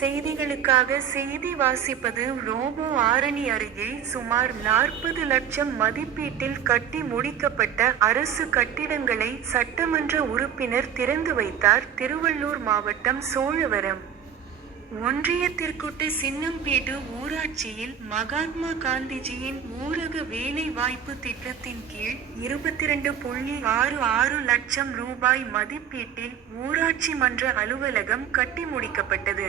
செய்திகளுக்காக செய்தி வாசிப்பது ரோபோ ஆரணி அருகே சுமார் நாற்பது லட்சம் மதிப்பீட்டில் கட்டி முடிக்கப்பட்ட அரசு கட்டிடங்களை சட்டமன்ற உறுப்பினர் திறந்து வைத்தார் திருவள்ளூர் மாவட்டம் சோழவரம். ஒன்றியத்திற்குட்டு சின்னம்பேடு ஊராட்சியில் மகாத்மா காந்திஜியின் ஊரக வேலை வாய்ப்பு திட்டத்தின் கீழ் இருபத்திரண்டு புள்ளி ஆறு ஆறு லட்சம் ரூபாய் மதிப்பீட்டில் ஊராட்சி மன்ற அலுவலகம் கட்டி முடிக்கப்பட்டது.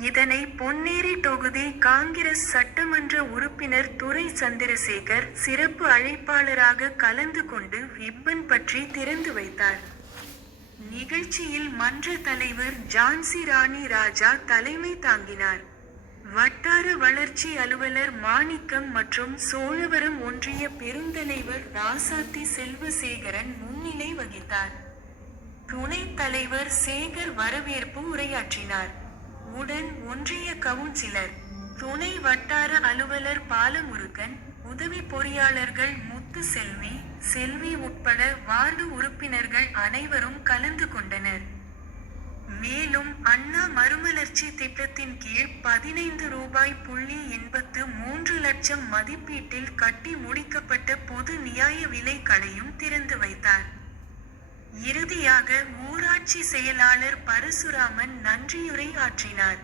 இதனை பொன்னேரி தொகுதி காங்கிரஸ் சட்டமன்ற உறுப்பினர் துரை சந்திரசேகர் சிறப்பு அழைப்பாளராக கலந்து கொண்டு ரிப்பன் பற்றி திறந்து வைத்தார். நிகழ்ச்சியில் மன்ற தலைவர் ஜான்சி ராணி ராஜா தலைமை தாங்கினார். வட்டார வளர்ச்சி அலுவலர் மாணிக்கம் மற்றும் சோழவரம் ஒன்றிய பெருந்தலைவர் ராசாத்தி செல்வசேகரன் முன்னிலை வகித்தார். துணைத் தலைவர் சேகர் வரவேற்பு உரையாற்றினார். உடன் ஒன்றிய கவுன்சிலர் துணை வட்டார அலுவலர் பாலமுருகன் உதவி பொறியாளர்கள் முத்துசெல்வி செல்வி உட்பட வார்டு உறுப்பினர்கள் அனைவரும் கலந்து கொண்டனர். மேலும் அண்ணா மறுமலர்ச்சி திட்டத்தின் கீழ் பதினைந்து ரூபாய் புள்ளி எண்பத்து மூன்று லட்சம் மதிப்பீட்டில் கட்டி முடிக்கப்பட்ட பொது நியாய விலை கடையும் திறந்து வைத்தார். இறுதியாக ஊராட்சி செயலாளர் பரசுராமன் நன்றியுரை ஆற்றினார்.